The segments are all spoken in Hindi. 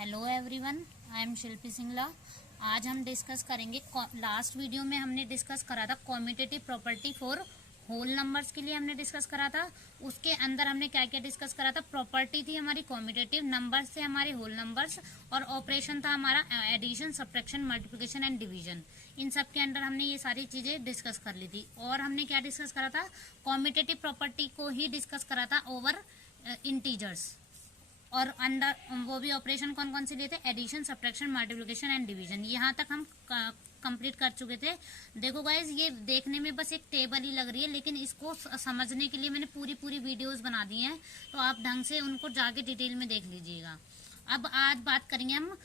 हेलो एवरीवन, आई एम शिल्पी सिंगला। आज हम डिस्कस करेंगे, लास्ट वीडियो में हमने डिस्कस करा था commutative property for whole numbers के लिए हमने डिस्कस करा था। उसके अंदर हमने क्या क्या डिस्कस करा था। प्रॉपर्टी थी हमारी कॉम्यूटेटिव, नंबर्स से हमारे होल नंबर्स, और ऑपरेशन था हमारा addition, subtraction, multiplication and division. इन सब के अंदर हमने ये सारी चीजें डिस्कस कर ली थी। और हमने क्या डिस्कस करा था, कॉम्यूटेटिव प्रॉपर्टी को ही डिस्कस करा था ओवर इंटीजर्स। और अंडर वो भी ऑपरेशन कौन कौन से लिए थे, addition, subtraction, multiplication and division. यहाँ तक हम कंप्लीट कर चुके थे। देखो गाइज, ये देखने में बस एक टेबल ही लग रही है, लेकिन इसको समझने के लिए मैंने पूरी वीडियोस बना दी हैं, तो आप ढंग से उनको जाके डिटेल में देख लीजिएगा। अब आज बात करेंगे हम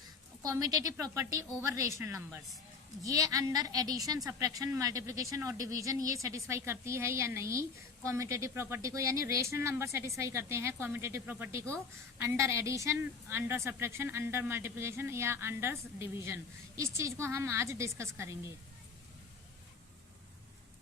commutative property over rational numbers. ये अंडर एडिशन, सब्ट्रैक्शन, मल्टीप्लिकेशन और डिवीजन ये सेटिस्फाई करती है या नहीं कॉम्यूटेटिव प्रॉपर्टी को, यानी रेशनल नंबर सेटिस्फाई करते हैं कॉम्यूटेटिव प्रॉपर्टी को under addition, under subtraction, under multiplication या अंडर डिवीजन। इस चीज को हम आज डिस्कस करेंगे।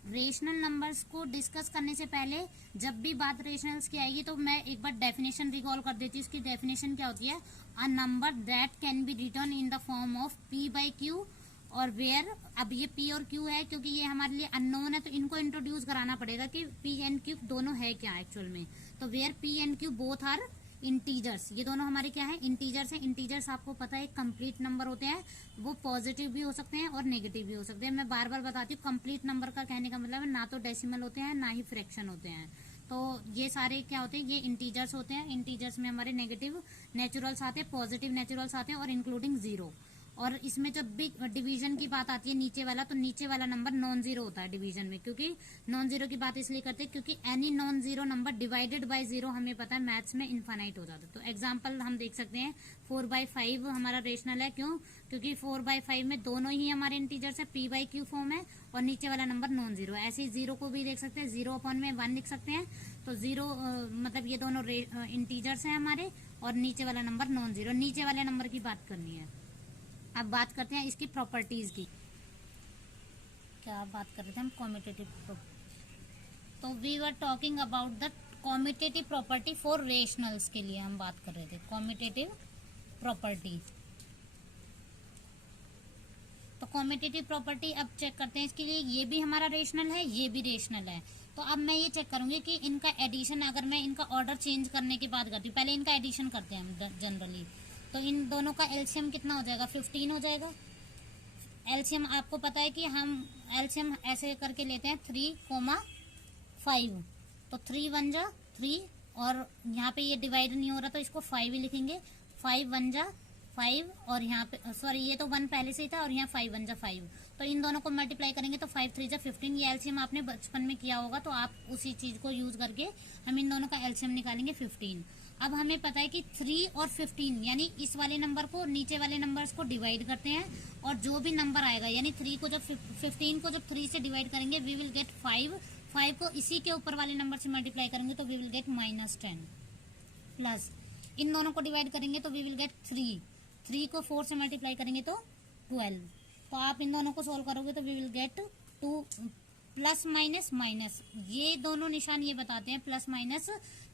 रेशनल नंबर्स को डिस्कस करने से पहले जब भी बात रेशनल्स की आएगी तो मैं एक बार डेफिनेशन रिकॉल कर देती हूँ। इसकी डेफिनेशन क्या होती है, a number that can be return in the form of P by Q और वेयर। अब ये पी और क्यू है, क्योंकि ये हमारे लिए अननोन है, तो इनको इंट्रोड्यूस कराना पड़ेगा कि पी एंड क्यू दोनों है क्या एक्चुअल में। तो where P and Q both are integers, ये दोनों हमारे क्या है, इंटीजर्स है। इंटीजर्स आपको पता है कंप्लीट नंबर होते हैं, वो पॉजिटिव भी हो सकते हैं और नेगेटिव भी हो सकते हैं। मैं बार बार बताती हूँ, कंप्लीट नंबर का कहने का मतलब है ना तो डेसिमल होते हैं ना ही फ्रैक्शन होते हैं। तो ये सारे क्या होते हैं, ये इंटीजर्स होते हैं। इंटीजर्स में हमारे नेगेटिव नेचुरल्स आते हैं, पॉजिटिव नेचुरल्स आते हैं और इंक्लूडिंग जीरो। और इसमें जब भी डिवीजन की बात आती है नीचे वाला, तो नीचे वाला नंबर नॉन जीरो होता है डिवीजन में। क्योंकि नॉन जीरो की बात इसलिए करते हैं क्योंकि any non zero number divided by zero हमें पता है मैथ्स में इनफाइनाइट हो जाता है। तो एग्जांपल हम देख सकते हैं 4/5 हमारा रेशनल है। क्यों? क्योंकि 4/5 में दोनों ही हमारे इंटीजर्स है, पी बाई क्यू फॉर्म है और नीचे वाला नंबर नॉन जीरो है। ऐसे ही जीरो को भी देख सकते हैं, 0/1 लिख सकते हैं। तो जीरो मतलब ये दोनों इंटीजर्स है हमारे, और नीचे वाला नंबर नॉन जीरो। नीचे वाले नंबर की बात करनी है। अब बात करते हैं इसकी प्रॉपर्टीज की। क्या बात कर रहे थे हम, कॉम्यूटेटिव। तो we were talking about the commutative property for rationals के लिए हम बात कर रहे थे, कॉम्यूटेटिव प्रॉपर्टी। तो कॉम्यूटेटिव प्रॉपर्टी अब चेक करते हैं इसके लिए। ये भी हमारा रेशनल है, ये भी रेशनल है। तो अब मैं ये चेक करूंगी कि इनका एडिशन, अगर मैं इनका ऑर्डर चेंज करने की बात करती हूँ, पहले इनका एडिशन करते हैं हम जनरली। तो इन दोनों का एलसीएम कितना हो जाएगा, 15 हो जाएगा। एलसीएम आपको पता है कि हम एलसीएम ऐसे करके लेते हैं 3,5। तो 3 1 जा 3, और यहाँ पे ये डिवाइड नहीं हो रहा तो इसको 5 ही लिखेंगे। 5 1 जा 5, और यहाँ पे सॉरी ये तो 1 पहले से ही था, और यहाँ 5 1 जा 5। तो इन दोनों को मल्टीप्लाई करेंगे तो 5 3 जा 15। ये एलसीएम आपने बचपन में किया होगा, तो आप उसी चीज को यूज करके हम इन दोनों का एलसीएम निकालेंगे 15। अब हमें पता है कि 3 और 15 यानी इस वाले नंबर को नीचे वाले नंबर्स को डिवाइड करते हैं, और जो भी नंबर आएगा यानी 3 को जब 15 को जब 3 से डिवाइड करेंगे वी विल गेट 5। 5 को इसी के ऊपर वाले नंबर से मल्टीप्लाई करेंगे तो वी विल गेट -10, प्लस इन दोनों को डिवाइड करेंगे तो वी विल गेट 3। 3 को 4 से मल्टीप्लाई करेंगे तो 12। तो आप इन दोनों को सोल्व करोगे तो we will get 2। Plus minus minus, ये दोनों निशान ये बताते हैं प्लस माइनस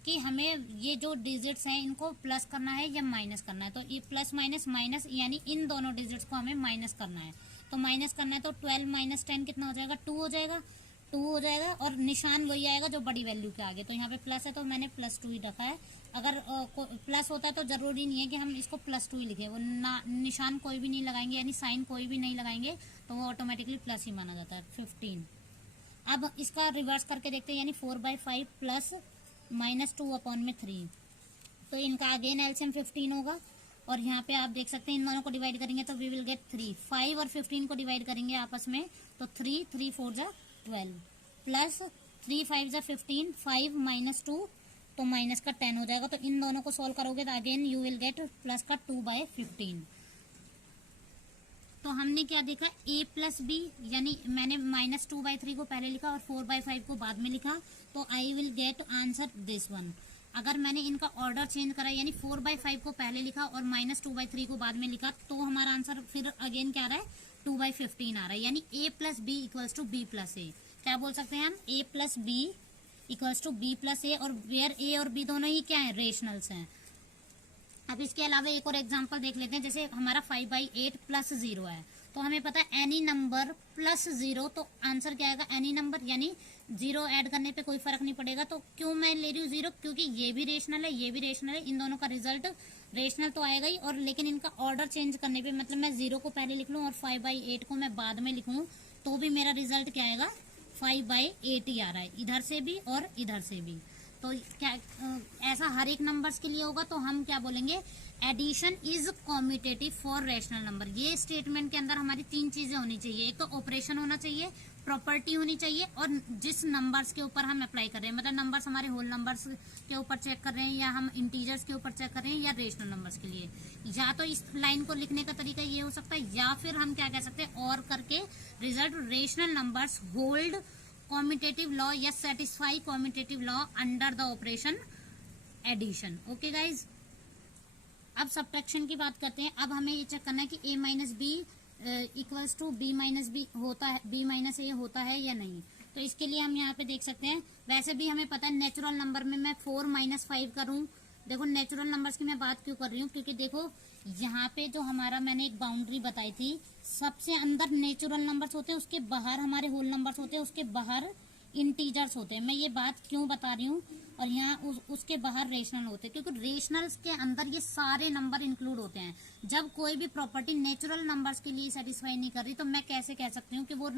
कि हमें ये जो डिजिट्स हैं इनको प्लस करना है या माइनस करना है। तो ये प्लस माइनस माइनस यानी इन दोनों डिजिट्स को हमें माइनस करना है। तो माइनस करना है तो 12 - 10 कितना हो जाएगा, 2 हो जाएगा। 2 हो जाएगा और निशान वही आएगा जो बड़ी वैल्यू के आगे। तो यहाँ पे प्लस है तो मैंने +2 ही रखा है। अगर प्लस होता है तो जरूरी नहीं है कि हम इसको +2 ही लिखे, वो निशान कोई भी नहीं लगाएंगे यानी साइन कोई भी नहीं लगाएंगे तो वो ऑटोमेटिकली प्लस ही माना जाता है। 15। अब इसका रिवर्स करके देखते हैं, यानी 4/5 प्लस -2/3। तो इनका अगेन एलसीएम 15 होगा, और यहाँ पे आप देख सकते हैं इन दोनों को डिवाइड करेंगे तो वी विल गेट 3। 5 और 15 को डिवाइड करेंगे आपस में तो 3 3 4 जा 12, प्लस 3 5 जा 15, 5 -2 तो माइनस का 10 हो जाएगा। तो इन दोनों को सोल्व करोगे तो again you will get plus का 2/15। तो हमने क्या देखा, a प्लस बी, यानी मैंने -2/3 को पहले लिखा और 4/5 को बाद में लिखा, तो I will get answer this one. अगर मैंने इनका ऑर्डर चेंज करा यानी 4/5 को पहले लिखा और -2/3 को बाद में लिखा, तो हमारा आंसर फिर अगेन क्या आ रहा है, 2/15 आ रहा है। यानी a plus b equals to b plus a. क्या बोल सकते हैं हम, a plus b equals to b plus a, और वेयर a और b दोनों ही क्या है, रेशनल्स हैं। अब इसके अलावा एक और एग्जांपल देख लेते हैं। जैसे हमारा 5/8 प्लस 0 है, तो हमें पता है एनी नंबर प्लस 0, तो आंसर क्या आएगा, एनी नंबर, यानी 0 ऐड करने पे कोई फर्क नहीं पड़ेगा। तो क्यों मैं ले रही हूँ 0, क्योंकि ये भी रेशनल है, ये भी रेशनल है, इन दोनों का रिजल्ट रेशनल तो आएगा ही, और लेकिन इनका ऑर्डर चेंज करने पे, मतलब मैं 0 को पहले लिख लूँ और 5/8 को मैं बाद में लिखूँ, तो भी मेरा रिजल्ट क्या आएगा, 5/8 ही आ रहा है, इधर से भी और इधर से भी। तो क्या ऐसा हर एक नंबर्स के लिए होगा, तो हम क्या बोलेंगे, addition is commutative for rational number. ये स्टेटमेंट के अंदर हमारी 3 चीजें होनी चाहिए। एक तो ऑपरेशन होना चाहिए, प्रॉपर्टी होनी चाहिए, और जिस नंबर्स के ऊपर हम अप्लाई कर रहे हैं, मतलब नंबर्स हमारे होल नंबर्स के ऊपर चेक कर रहे हैं, या हम इंटीजर्स के ऊपर चेक कर रहे हैं, या रेशनल नंबर्स के लिए। या तो इस लाइन को लिखने का तरीका ये हो सकता है, या फिर हम क्या कह सकते हैं, और करके result rational numbers hold commutative law या satisfy commutative law under the operation addition. Okay guys, अब सब्ट्रैक्शन की बात करते हैं। अब हमें ये चेक करना है कि a minus B equals to b minus B होता है, b माइनस ए होता है या नहीं। तो इसके लिए हम यहाँ पे देख सकते हैं, वैसे भी हमें पता है नेचुरल नंबर में मैं 4 - 5 करूँ। देखो नेचुरल नंबर्स की मैं बात क्यों कर रही हूँ, क्योंकि देखो यहाँ पे जो हमारा मैंने एक बाउंड्री बताई थी, सबसे अंदर नेचुरल नंबर्स होते हैं, उसके बाहर हमारे होल नंबर्स होते हैं, उसके बाहर इंटीजर्स होते हैं। मैं ये बात क्यों बता रही हूँ, और यहाँ उसके बाहर रेशनल होते हैं, क्योंकि रेशनल्स के अंदर ये सारे नंबर इंक्लूड होते हैं। जब कोई भी प्रॉपर्टी नेचुरल नंबर्स के लिए सेटिस्फाई नहीं कर रही, तो मैं कैसे कह सकती हूँ कि वो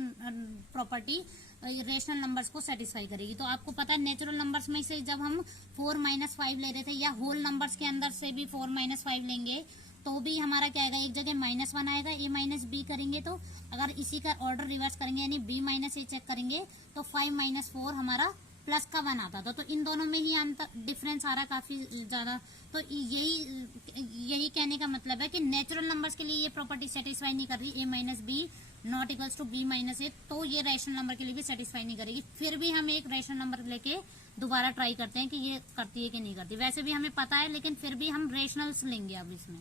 प्रॉपर्टी रेशनल नंबर्स को सेटिस्फाई करेगी। तो आपको पता है नेचुरल नंबर्स में से जब हम 4 - 5 ले रहे थे, या होल नंबर्स के अंदर से भी 4 - 5 लेंगे, तो भी हमारा क्या आएगा, एक जगह -1 आएगा, a माइनस बी करेंगे। तो अगर इसी का ऑर्डर रिवर्स करेंगे, यानी b माइनस ए चेक करेंगे, तो 5 - 4 हमारा प्लस का 1 आता था। तो इन दोनों में ही अंतर डिफरेंस आ रहा है काफी ज्यादा। तो यही कहने का मतलब है कि नेचुरल नंबर्स के लिए ये प्रॉपर्टी सेटिस्फाई नहीं कर रही, a minus b not equals to b minus a, तो ये रैशनल नंबर के लिए भी सेटिस्फाई नहीं करेगी। फिर भी हम एक रैशनल नंबर लेके दोबारा ट्राई करते हैं कि ये करती है कि नहीं करती। वैसे भी हमें पता है, लेकिन फिर भी हम रेशनल्स लेंगे अब इसमें।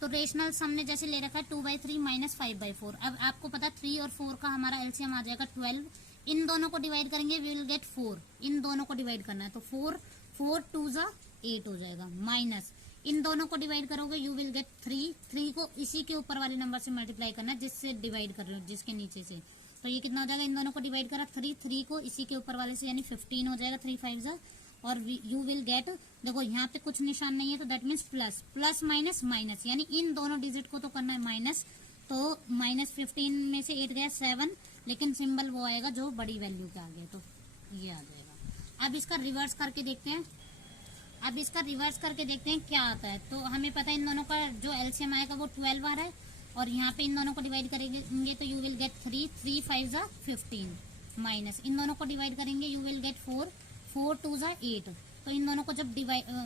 तो रेशनल्स हमने जैसे ले रखा है 2/3 - 5/4। अब आपको पता है 3 और 4 का हमारा एलसीएम आ जाएगा 12। इन दोनों को डिवाइड करेंगे, वी विल गेट 4। इन दोनों को डिवाइड करना है, तो 4 2 जा 8 हो जाएगा, माइनस इन दोनों को डिवाइड करोगे, यू विल गेट 3 को इसी के ऊपर वाले नंबर से मल्टीप्लाई करना है जिससे डिवाइड कर रहे हो, जिसके नीचे से। तो ये कितना हो जाएगा, इन दोनों को डिवाइड करा 3 को इसी के ऊपर वाले से, यानी 15 हो जाएगा, 3 5 जा, और यू विल गेट, देखो यहाँ पे कुछ निशान नहीं है, तो that means plus minus minus, यानी इन दोनों डिजिट को तो करना है माइनस। तो -15 में से 8 गया 7, लेकिन सिंबल वो आएगा जो बड़ी वैल्यू के आ गया, तो ये आ जाएगा। अब इसका रिवर्स करके देखते हैं, क्या आता है। तो हमें पता है इन दोनों का जो एलसीएम आएगा वो 12 आ रहा है, और यहाँ पे इन दोनों को डिवाइड करेंगे तो यू विल गेट 3 5 जा 15, माइनस इन दोनों को डिवाइड करेंगे, यू विल गेट 4 2 जा 8। तो इन दोनों को जब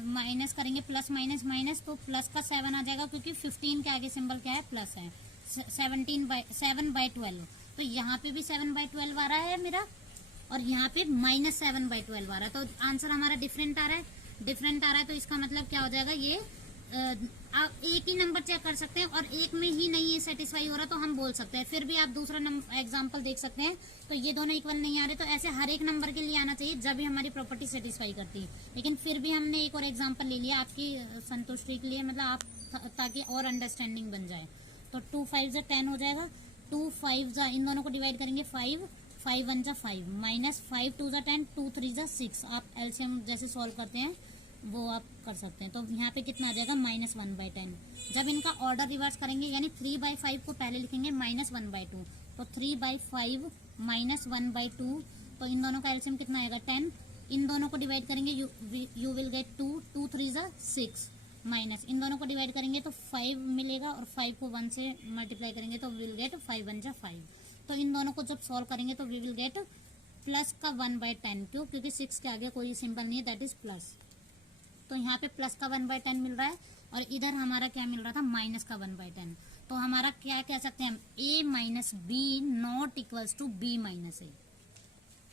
माइनस करेंगे, प्लस माइनस माइनस, तो प्लस का 7 आ जाएगा, क्योंकि 15 के आगे सिंबल क्या है, प्लस है। 7/12, तो यहाँ पे भी 7/12 आ रहा है मेरा, और यहाँ पे -7/12 आ रहा है। तो आंसर हमारा डिफरेंट आ रहा है, तो इसका मतलब क्या हो जाएगा, ये आप एक ही नंबर चेक कर सकते हैं, और एक में ही नहीं है सेटिस्फाई हो रहा, तो हम बोल सकते हैं। फिर भी आप दूसरा एग्जांपल देख सकते हैं, तो ये दोनों इक्वल नहीं आ रहे, तो ऐसे हर एक नंबर के लिए आना चाहिए जब भी हमारी प्रॉपर्टी सेटिस्फाई करती है। लेकिन फिर भी हमने एक और एग्जांपल ले लिया आपकी संतुष्टि के लिए, मतलब आप ताकि और अंडरस्टैंडिंग बन जाए। तो 2 5 जा 10 हो जाएगा, 2 5 जा, इन दोनों को डिवाइड करेंगे 5 1 जा 5, माइनस 5 2 जा 10, 2 3 जा 6। आप एलसीएम जैसे सॉल्व करते हैं वो आप कर सकते हैं। तो यहाँ पे कितना आ जाएगा, -1/10। जब इनका ऑर्डर रिवर्स करेंगे, यानी 3/5 को पहले लिखेंगे, -1/2, तो 3/5 -1/2, तो इन दोनों का एलसीएम कितना आएगा, 10। इन दोनों को डिवाइड करेंगे, यू विल गेट 2 3 जा 6, माइनस इन दोनों को डिवाइड करेंगे तो 5 मिलेगा, और 5 को 1 से मल्टीप्लाई करेंगे तो विल गेट 5 1 जा 5। तो इन दोनों को जब सॉल्व करेंगे तो वी विल गेट प्लस का 1/10, क्यों, क्योंकि 6 के आगे कोई सिंबल नहीं है, दैट इज प्लस। तो यहाँ पे प्लस का 1/10 मिल रहा है, और इधर हमारा क्या मिल रहा था, माइनस का 1/10। तो हमारा क्या कह सकते हैं हम, a minus b not equals to b minus a.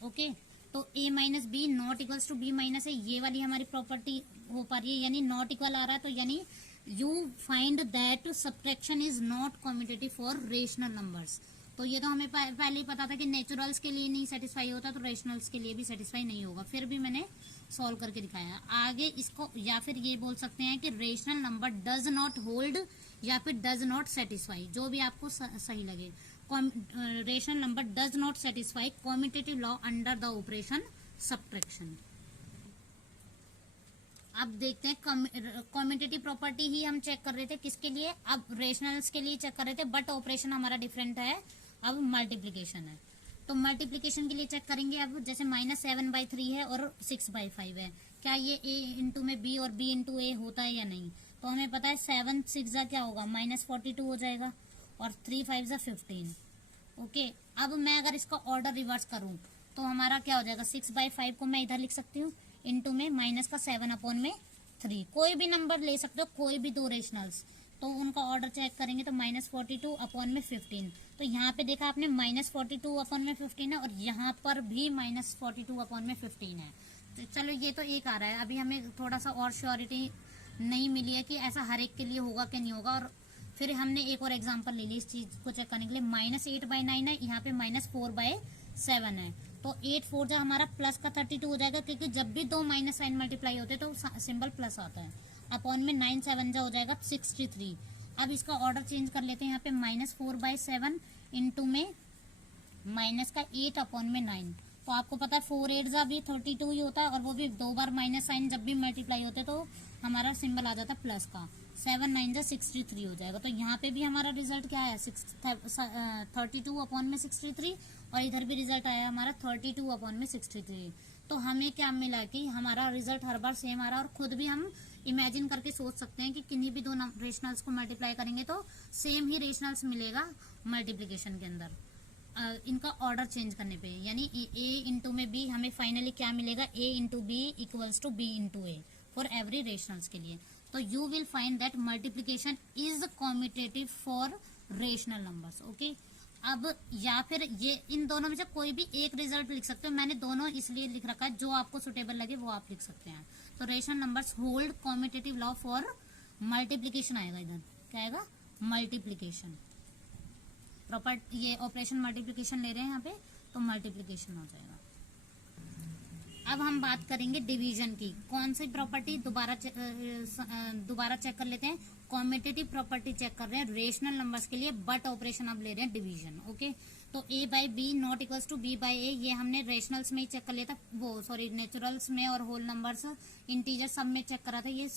Okay, तो a minus b not equals to b minus a, ये वाली हमारी प्रॉपर्टी हो पा रही है, यानी नॉट इक्वल आ रहा है, तो यानी you find that subtraction is not commutative for rational numbers. तो ये तो हमें पहले ही पता था कि नेचुरल्स के लिए नहीं सेटिस्फाई होता तो रेशनल्स के लिए भी सेटिस्फाई नहीं होगा, फिर भी मैंने सॉल्व करके दिखाया। आगे इसको या फिर ये बोल सकते हैं कि rational number does not hold या फिर डज नॉट सेटिस्फाई, जो भी आपको सही लगे। Rational number does not satisfy commutative law under the operation subtraction. अब देखते हैं कॉम्यूटेटिव प्रॉपर्टी ही हम चेक कर रहे थे किसके लिए, अब रेशनल्स के लिए चेक कर रहे थे, बट ऑपरेशन हमारा डिफरेंट है, अब मल्टीप्लीकेशन है। तो मल्टीप्लीकेशन के लिए चेक करेंगे। अब जैसे -7/3 है और 6/5 है, क्या ये a इंटू में b और b इंटू a होता है या नहीं। तो हमें पता है 7 6 क्या होगा, -42 हो जाएगा और 3 5 15। ओके, अब मैं अगर इसका ऑर्डर रिवर्स करूं तो हमारा क्या हो जाएगा, 6/5 को मैं इधर लिख सकती हूँ इंटू में -7/3। कोई भी नंबर ले सकते हो, कोई भी दो रेशनल्स, तो उनका ऑर्डर चेक करेंगे तो -42/15। तो यहाँ पे देखा आपने -42/15 है और यहाँ पर भी -42/15 है। तो चलो ये तो एक आ रहा है, अभी हमें थोड़ा सा और श्योरिटी नहीं मिली है कि ऐसा हर एक के लिए होगा कि नहीं होगा। और फिर हमने एक और एग्जांपल ले ली इस चीज को चेक करने के लिए। -8/9 है, यहाँ पे -4/7 है, तो 8 4 जा हमारा प्लस का 32 हो जाएगा, क्योंकि जब भी दो माइनस साइन मल्टीप्लाई होते हैं तो सिंबल प्लस आता है। अपॉन में 9 7 जा हो जाएगा 63। अब इसका ऑर्डर चेंज कर लेते हैं, यहाँ पे -4/7 इंटू में माइनस का 8/9। तो आपको पता है 4 8 जा भी 32 ही होता है, और वो भी दो बार माइनस साइन जब भी मल्टीप्लाई होते तो हमारा सिंबल आ जाता है प्लस का। 7 9 जा 63 हो जाएगा। तो यहाँ पे भी हमारा रिजल्ट क्या है, 32/63, और इधर भी रिजल्ट आया हमारा 32/63। तो हमें क्या मिला कि हमारा रिजल्ट हर बार सेम आ रहा है, और खुद भी हम इमेजिन करके सोच सकते हैं कि किन्हीं भी दो रेशनल्स को मल्टीप्लाई करेंगे तो सेम ही रेशनल्स मिलेगा मल्टीप्लीकेशन के अंदर, इनका ऑर्डर चेंज करने पे। यानी a इंटू में b हमें फाइनली क्या मिलेगा, a into b equals to b into a for every rationals के लिए। तो you will find that multiplication is commutative for rational numbers. Okay, अब या फिर ये इन दोनों में से कोई भी एक रिजल्ट लिख सकते हो, मैंने दोनों इसलिए लिख रखा है, जो आपको सुटेबल लगे वो आप लिख सकते हैं। तो rational numbers hold commutative law for multiplication आएगा, इधर क्या आएगा, मल्टीप्लीकेशन। प्रॉपर ये ऑपरेशन मल्टीप्लीकेशन ले रहे हैं यहाँ पे, तो मल्टीप्लीकेशन हो जाएगा। अब हम बात करेंगे डिवीजन की। कौन सी प्रॉपर्टी दोबारा चेक कर लेते हैं, कॉम्यूटेटिव प्रॉपर्टी चेक कर रहे हैं रेशनल नंबर्स के लिए, बट ऑपरेशन अब ले रहे हैं डिवीजन। ओके, तो a/b not equals to b/a, ये हमने रेशनल्स में ही चेक कर लिया था, वो सॉरी नेचुरल्स में और होल नंबर्स इंटीजर सब में चेक करा था, ये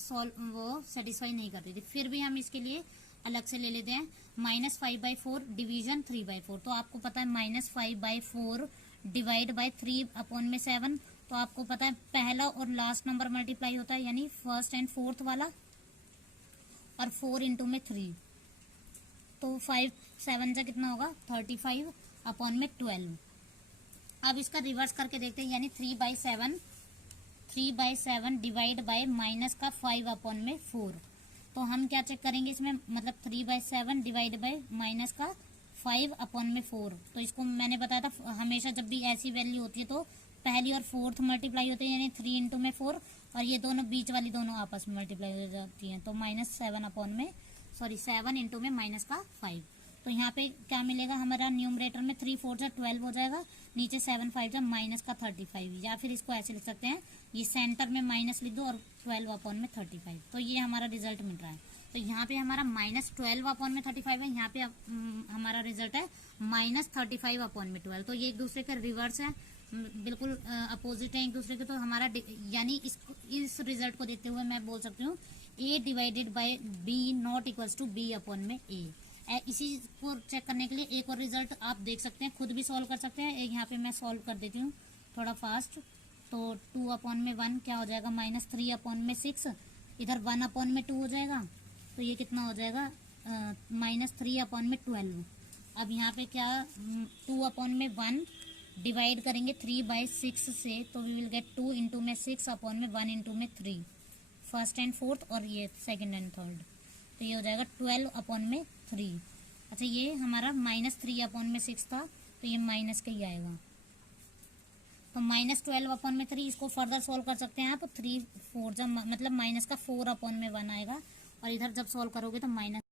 वो सेटिस्फाई नहीं कर रही थी। फिर भी हम इसके लिए अलग से ले लेते हैं, -5/4 डिवीजन 3/4। तो आपको पता है -5/4 डिवाइड बाय 3/7। तो आपको पता है पहला और लास्ट नंबर मल्टीप्लाई होता है, यानी फर्स्ट एंड फोर्थ वाला, और 4 इंटू में 3, तो 5 7 जा कितना होगा, 35/12। अब इसका रिवर्स करके देखते हैं, यानी 3/7 डिवाइड बाय माइनस का 5/4। तो हम क्या चेक करेंगे इसमें, मतलब 3/7 डिवाइड बाय माइनस का 5/4। तो इसको मैंने बताया था, हमेशा जब भी ऐसी वैल्यू होती है तो पहली और फोर्थ मल्टीप्लाई होते हैं, यानी 3 इंटू में 4, और ये दोनों बीच वाली दोनों आपस में मल्टीप्लाई हो जाती हैं, तो -7 इंटू में माइनस का 5। तो यहाँ पे क्या मिलेगा हमारा, न्यूमरेटर में 3 4 जा 12 हो जाएगा, नीचे 7 5 जा माइनस का 35, या फिर इसको ऐसे लिख सकते हैं, ये सेंटर में माइनस लिख दो और 12/35। तो ये हमारा रिजल्ट मिल रहा है। तो यहाँ पे हमारा -12/35 है, यहाँ पे हमारा रिजल्ट है -35/12। तो ये एक दूसरे के रिवर्स है, बिल्कुल अपोजिट है एक दूसरे के। तो हमारा यानी इस रिजल्ट को देखते हुए मैं बोल सकती हूँ a divided by b not equals to b/a। इसी को चेक करने के लिए एक और रिजल्ट आप देख सकते हैं, खुद भी सॉल्व कर सकते हैं। यहाँ पे मैं सॉल्व कर देती हूँ थोड़ा फास्ट। तो 2/1 क्या हो जाएगा, -3/6, इधर 1/2 हो जाएगा, तो ये कितना हो जाएगा, -3/12। अब यहाँ पे क्या 2/1 डिवाइड करेंगे 3/6 से, तो वी विल गेट 2 इंटू में 6/1 इंटू में 3, फर्स्ट एंड फोर्थ, और ये सेकंड एंड थर्ड, तो ये हो जाएगा 12/3। अच्छा, ये हमारा -3/6 था, तो ये माइनस का ही आएगा, तो -12/3। इसको फर्दर सोल्व कर सकते हैं आप, 3 4 जब मतलब माइनस का 4/1 आएगा, और इधर जब सोल्व करोगे तो माइनस